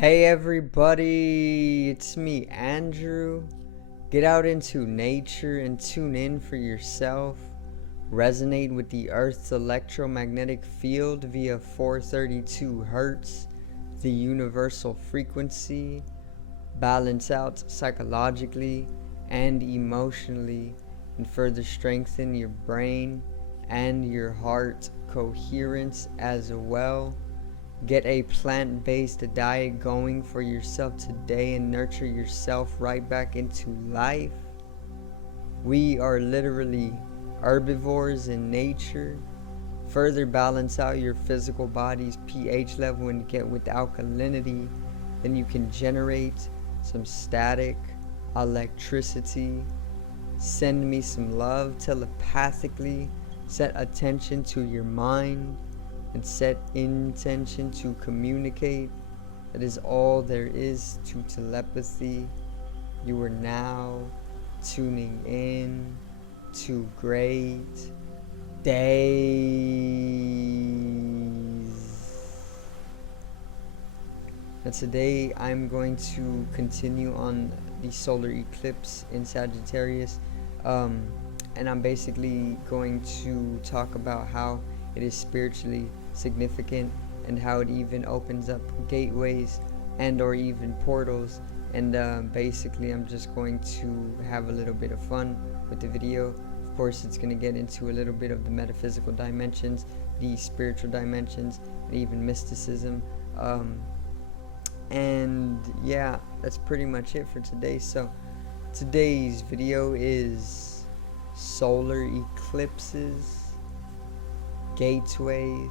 Hey everybody, it's me, Andrew. Get out into nature and tune in for yourself. Resonate with the Earth's electromagnetic field via 432 Hertz, the universal frequency. Balance out psychologically and emotionally, and further strengthen your brain and your heart coherence as well. Get a plant-based diet going for yourself today and nurture yourself right back into life. We are literally herbivores in nature. Further balance out your physical body's pH level and get with alkalinity. Then you can generate some static, electricity. Send me some love telepathically. Set attention to your mind and set intention to communicate. That is all there is to telepathy. You are now tuning in to great days. Now today I'm going to continue on the solar eclipse in Sagittarius, and I'm basically going to talk about how it is spiritually significant and how it even opens up gateways and or even portals. And basically I'm just going to have a little bit of fun with the video. Of course, it's going to get into a little bit of the metaphysical dimensions, the spiritual dimensions, and even mysticism. And yeah, that's pretty much it for today. So today's video is solar eclipses, gateways,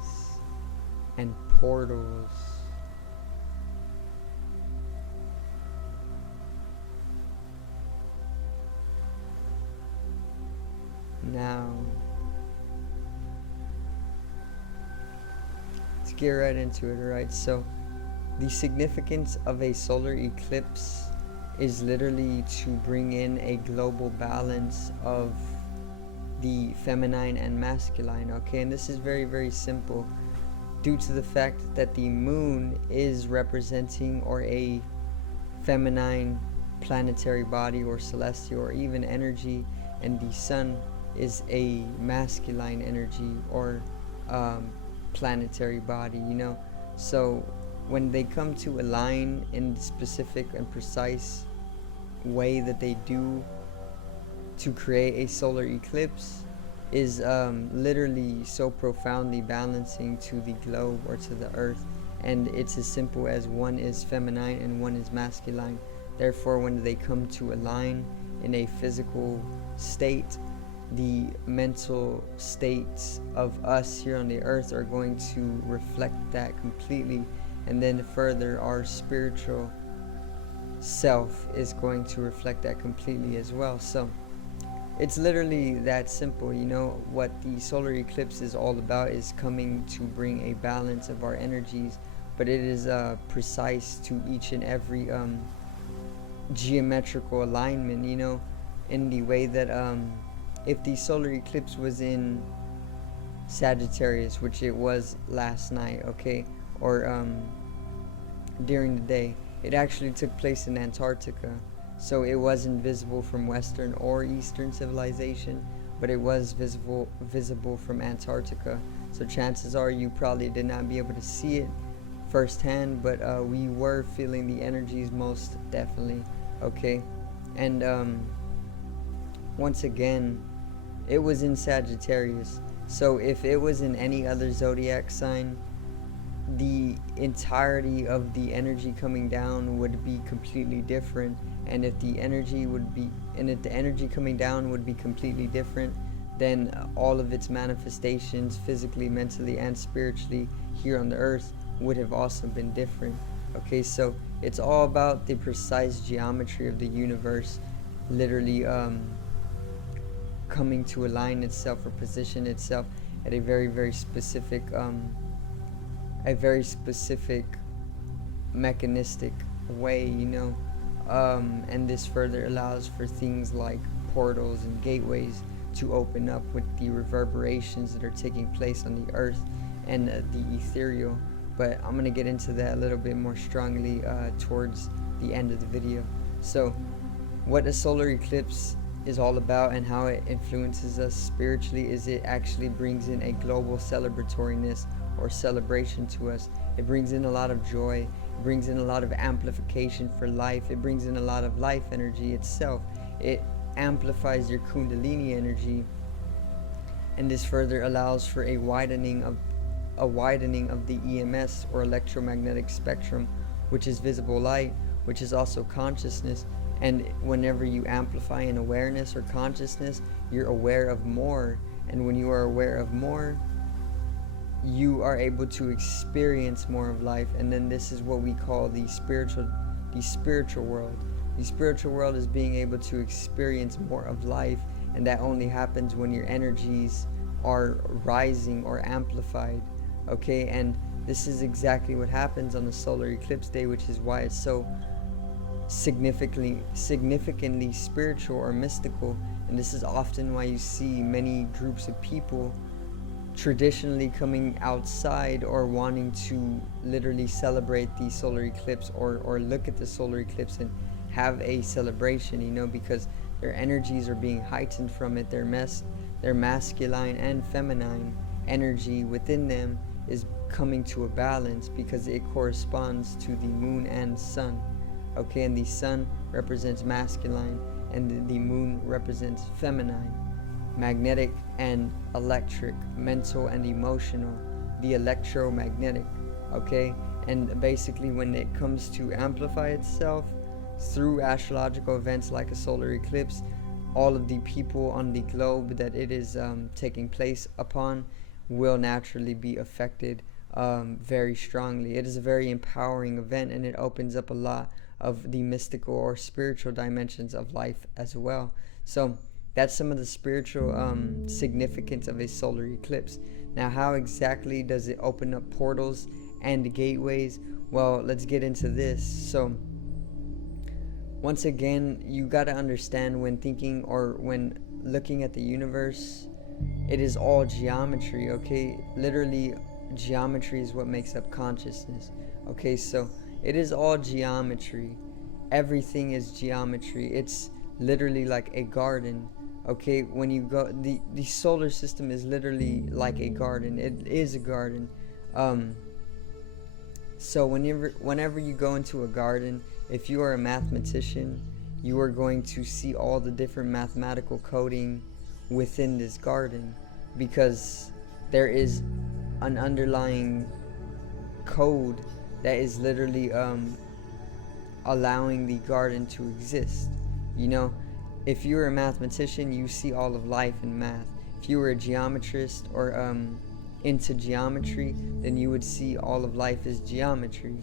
and portals. Now, let's get right into it, alright? So, the significance of a solar eclipse is literally to bring in a global balance of the feminine and masculine, okay? And this is very, very simple due to the fact that the moon is representing or a feminine planetary body or celestial or even energy, and the sun is a masculine energy or planetary body, you know. So when they come to align in the specific and precise way that they do to create a solar eclipse is literally so profoundly balancing to the globe or to the earth. And it's as simple as one is feminine and one is masculine. Therefore, when they come to align in a physical state, the mental states of us here on the earth are going to reflect that completely. And then further, our spiritual self is going to reflect that completely as well. So it's literally that simple, you know. What the solar eclipse is all about is coming to bring a balance of our energies, but it is precise to each and every geometrical alignment, you know, in the way that if the solar eclipse was in Sagittarius, which it was last night, okay, or during the day, it actually took place in Antarctica. So it wasn't visible from Western or Eastern civilization, but it was visible from Antarctica. So chances are you probably did not be able to see it firsthand, but we were feeling the energies most definitely, okay? And once again, it was in Sagittarius. So if it was in any other zodiac sign, the entirety of the energy coming down would be completely different. And if the energy coming down would be completely different, then all of its manifestations physically, mentally, and spiritually here on the earth would have also been different. Okay, so it's all about the precise geometry of the universe literally coming to align itself or position itself at a very, very specific mechanistic way, you know. And this further allows for things like portals and gateways to open up with the reverberations that are taking place on the earth and the ethereal. but I'm gonna get into that a little bit more strongly towards the end of the video. So what a solar eclipse is all about and how it influences us spiritually is it actually brings in a global celebratoriness or celebration to us. It brings in a lot of joy, it brings in a lot of amplification for life, it brings in a lot of life energy itself. It amplifies your kundalini energy, and this further allows for a widening of the EMS or electromagnetic spectrum, which is visible light, which is also consciousness. And whenever you amplify an awareness or consciousness, you're aware of more, and when you are aware of more, you are able to experience more of life. And then this is what we call the spiritual world. The spiritual world is being able to experience more of life, and that only happens when your energies are rising or amplified. Okay, and this is exactly what happens on the solar eclipse day, which is why it's so significantly spiritual or mystical. And this is often why you see many groups of people traditionally coming outside or wanting to literally celebrate the solar eclipse or look at the solar eclipse and have a celebration, you know, because their energies are being heightened from it. Their masculine and feminine energy within them is coming to a balance because it corresponds to the moon and sun. Okay, and the sun represents masculine and the moon represents feminine. Magnetic and electric, mental and emotional, the electromagnetic. Okay, and basically when it comes to amplify itself through astrological events like a solar eclipse, all of the people on the globe that it is taking place upon will naturally be affected very strongly. It is a very empowering event, and it opens up a lot of the mystical or spiritual dimensions of life as well. So that's some of the spiritual significance of a solar eclipse. Now, how exactly does it open up portals and gateways? Well, let's get into this. So once again, you got to understand, when thinking or when looking at the universe, it is all geometry. Okay, literally geometry is what makes up consciousness. Okay, so it is all geometry. Everything is geometry. It's literally like a garden. Okay, when you go, the solar system is literally like a garden. It is a garden. So whenever you go into a garden, if you are a mathematician, you are going to see all the different mathematical coding within this garden, because there is an underlying code that is literally allowing the garden to exist. You know, if you're a mathematician, you see all of life in math. If you were a geometrist or into geometry, then you would see all of life as geometry.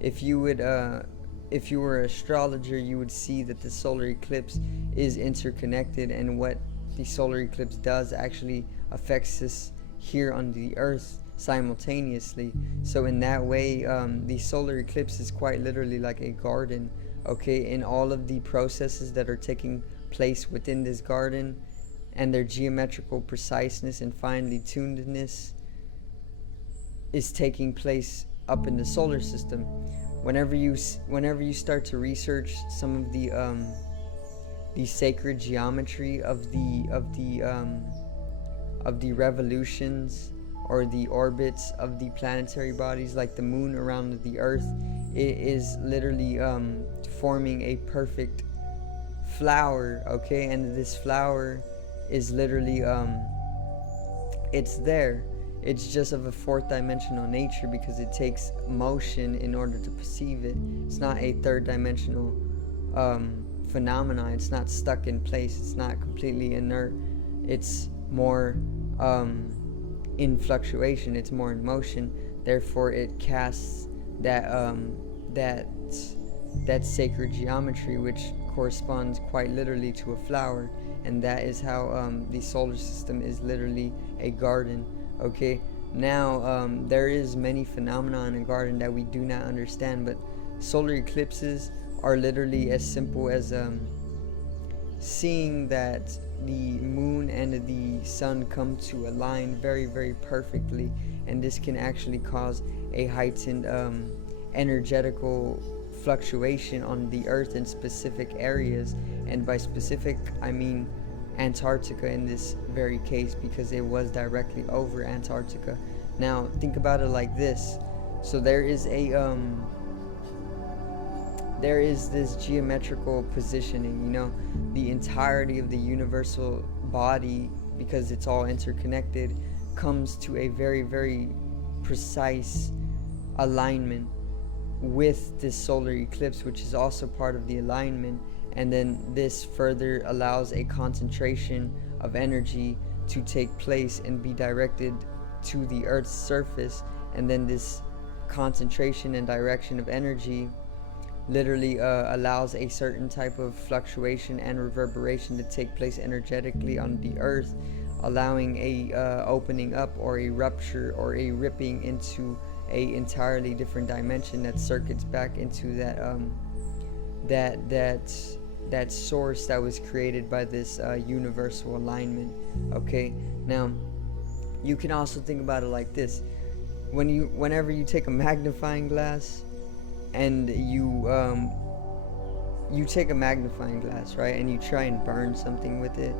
If you were an astrologer, you would see that the solar eclipse is interconnected, and what the solar eclipse does actually affects us here on the earth simultaneously. So in that way, the solar eclipse is quite literally like a garden. Okay, in all of the processes that are taking place within this garden, and their geometrical preciseness and finely tunedness is taking place up in the solar system. Whenever you start to research some of the sacred geometry of the revolutions or the orbits of the planetary bodies, like the moon around the earth, it is literally forming a perfect flower. Okay, and this flower is literally it's there. It's just of a fourth dimensional nature because it takes motion in order to perceive it. It's not a third dimensional phenomena. It's not stuck in place. It's not completely inert. It's more in fluctuation. It's more in motion. Therefore, it casts that sacred geometry, which corresponds quite literally to a flower. And that is how the solar system is literally a garden. Okay, now there is many phenomena in a garden that we do not understand, but solar eclipses are literally as simple as seeing that the moon and the sun come to align very, very perfectly, and this can actually cause a heightened energetical fluctuation on the earth in specific areas. And by specific, I mean Antarctica in this very case, because it was directly over Antarctica. Now think about it like this. So there is this geometrical positioning, the entirety of the universal body, because it's all interconnected, comes to a very, very precise alignment with this solar eclipse, which is also part of the alignment. And then this further allows a concentration of energy to take place and be directed to the Earth's surface. And then this concentration and direction of energy literally allows a certain type of fluctuation and reverberation to take place energetically on the Earth, allowing a opening up or a rupture or a ripping into a entirely different dimension that circuits back into that source that was created by this universal alignment. Okay, now you can also think about it like this. Whenever you take a magnifying glass and you take a magnifying glass, right, and you try and burn something with it,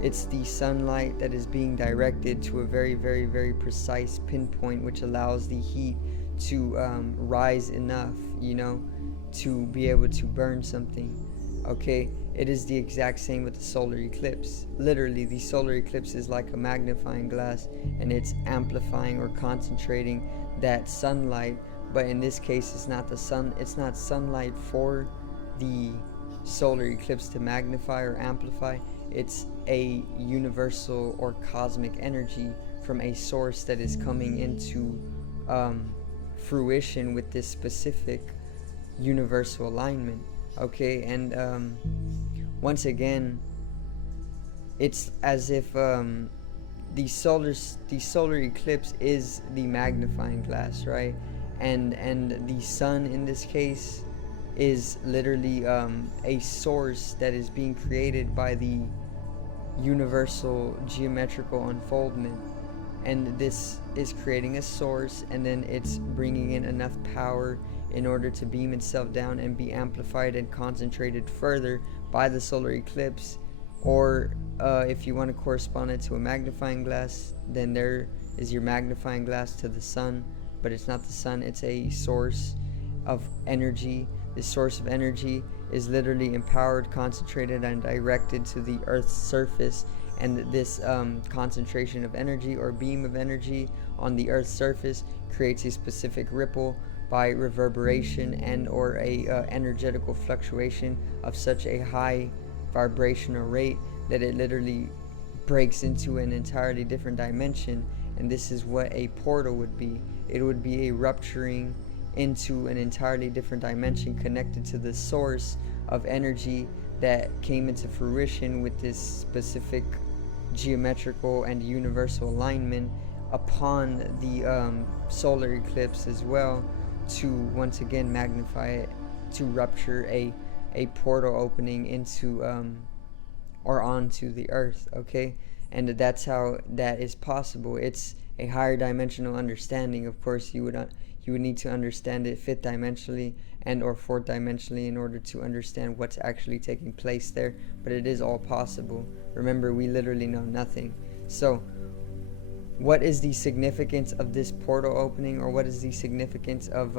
it's the sunlight that is being directed to a very, very, very precise pinpoint, which allows the heat to rise enough, to be able to burn something. Okay, it is the exact same with the solar eclipse. Literally, the solar eclipse is like a magnifying glass, and it's amplifying or concentrating that sunlight. But in this case, it's not sunlight for the solar eclipse to magnify or amplify. It's a universal or cosmic energy from a source that is coming into fruition with this specific universal alignment. Okay, and once again, it's as if the solar eclipse is the magnifying glass, right? And the sun in this case is literally a source that is being created by the universal geometrical unfoldment, and this is creating a source, and then it's bringing in enough power in order to beam itself down and be amplified and concentrated further by the solar eclipse. Or if you want to correspond it to a magnifying glass, then there is your magnifying glass to the sun, but it's not the sun, it's a source of energy. This source of energy is literally empowered, concentrated, and directed to the Earth's surface. And this concentration of energy or beam of energy on the Earth's surface creates a specific ripple by reverberation and or a energetical fluctuation of such a high vibrational rate that it literally breaks into an entirely different dimension. And this is what a portal would be. It would be a rupturing into an entirely different dimension connected to the source of energy that came into fruition with this specific geometrical and universal alignment upon the solar eclipse as well, to once again magnify it, to rupture a portal opening into or onto the Earth. Okay, and that's how that is possible. It's a higher dimensional understanding. Of course, you would need to understand it fifth dimensionally and or fourth dimensionally in order to understand what's actually taking place there, but it is all possible. Remember, we literally know nothing. So what is the significance of this portal opening, or what is the significance of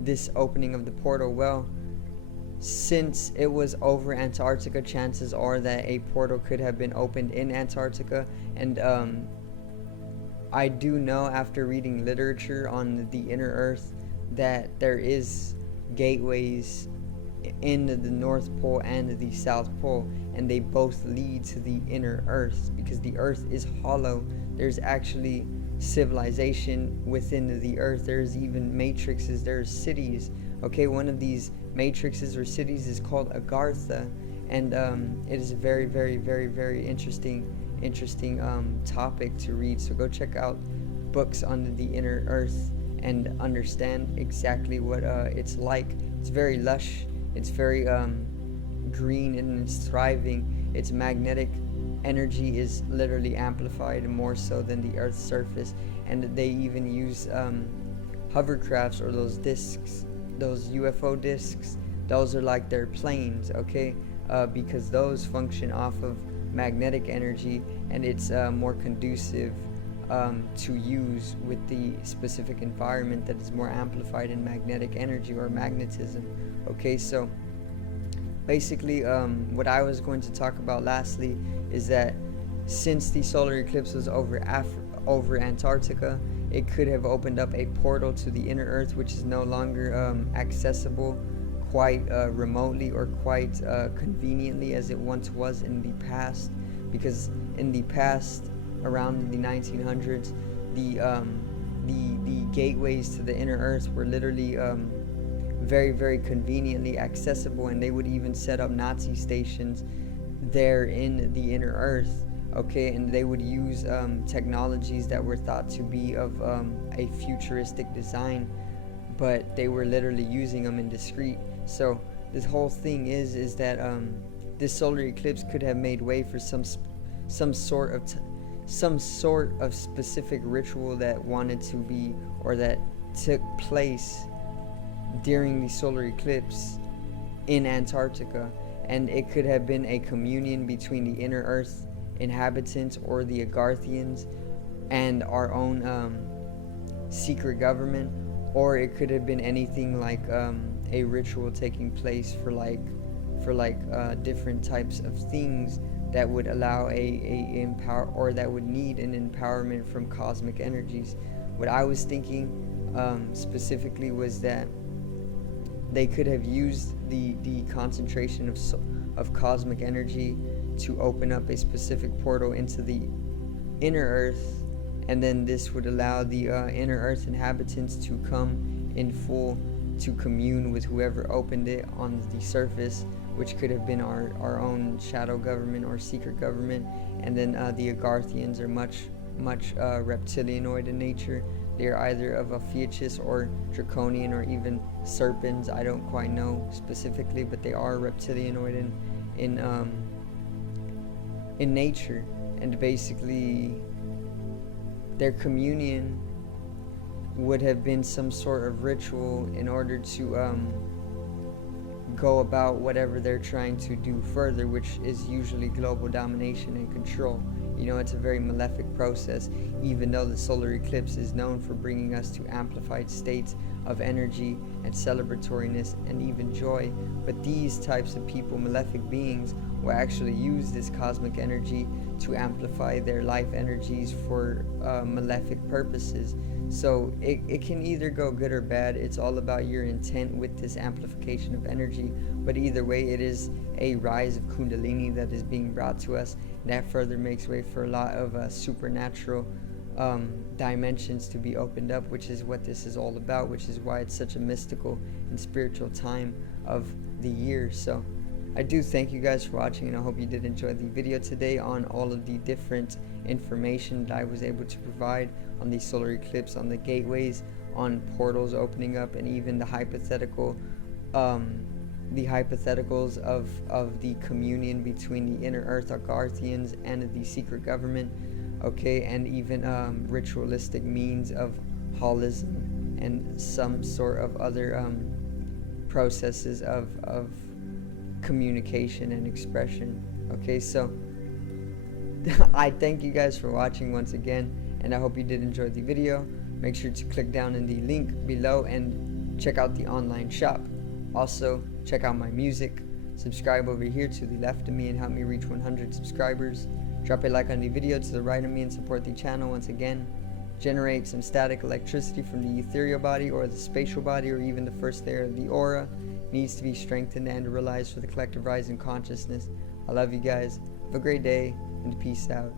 this opening of the portal? Well, since it was over Antarctica, chances are that a portal could have been opened in Antarctica. And I do know, after reading literature on the inner Earth, that there is gateways in the North Pole and the South Pole, and they both lead to the inner Earth, because the Earth is hollow. There's actually civilization within the Earth. There's even matrices, there's cities. Okay, one of these matrices or cities is called Agartha, and it is a very, very, very, very interesting topic to read. So go check out books on the inner Earth and understand exactly what it's like. It's very lush. It's very green and it's thriving. Its magnetic energy is literally amplified more so than the Earth's surface, and they even use hovercrafts, or those discs, those UFO discs. Those are like their planes, okay? Because those function off of magnetic energy, and it's more conducive to use with the specific environment that is more amplified in magnetic energy or magnetism. Okay, so basically what I was going to talk about lastly is that since the solar eclipse was over Antarctica, it could have opened up a portal to the inner Earth, which is no longer accessible quite remotely or quite conveniently as it once was in the past. Because in the past, around the 1900s, the gateways to the inner Earth were literally very, very conveniently accessible, and they would even set up Nazi stations there in the inner Earth. Okay, and they would use technologies that were thought to be of a futuristic design, but they were literally using them in discreet. So this whole thing is that this solar eclipse could have made way for some sort of specific ritual that wanted to be, or that took place during the solar eclipse in Antarctica, and it could have been a communion between the inner Earth inhabitants, or the Agarthians, and our own secret government, or it could have been anything like a ritual taking place for different types of things that would allow a empower, or that would need an empowerment from cosmic energies. What I was thinking specifically was that they could have used the concentration of cosmic energy to open up a specific portal into the inner Earth, and then this would allow the inner Earth inhabitants to come in full to commune with whoever opened it on the surface, which could have been our own shadow government or secret government. And then the Agarthians are much reptilianoid in nature. They are either of Ophiuchus or draconian, or even serpents. I don't quite know specifically, but they are reptilianoid in nature. And basically their communion would have been some sort of ritual in order to go about whatever they're trying to do further, which is usually global domination and control. You know, it's a very malefic process, even though the solar eclipse is known for bringing us to amplified states of energy and celebratoriness and even joy. But these types of people, malefic beings, will actually use this cosmic energy to amplify their life energies for malefic purposes. So it can either go good or bad. It's all about your intent with this amplification of energy. But either way, it is a rise of kundalini that is being brought to us. That further makes way for a lot of supernatural dimensions to be opened up, which is what this is all about, which is why it's such a mystical and spiritual time of the year. So I do thank you guys for watching, and I hope you did enjoy the video today on all of the different information that I was able to provide on the solar eclipse, on the gateways, on portals opening up, and even the hypotheticals of the communion between the inner Earth Agarthians and the secret government. Okay, and even ritualistic means of holism and some sort of other processes of communication and expression. Okay, so I thank you guys for watching once again, and I hope you did enjoy the video. Make sure to click down in the link below and check out the online shop. Also, check out my music. Subscribe over here to the left of me and help me reach 100 subscribers. Drop a like on the video to the right of me and support the channel once again. Generate some static electricity from the ethereal body or the spatial body, or even the first layer of the aura. Needs to be strengthened and realized for the collective rising consciousness. I love you guys. Have a great day, and peace out.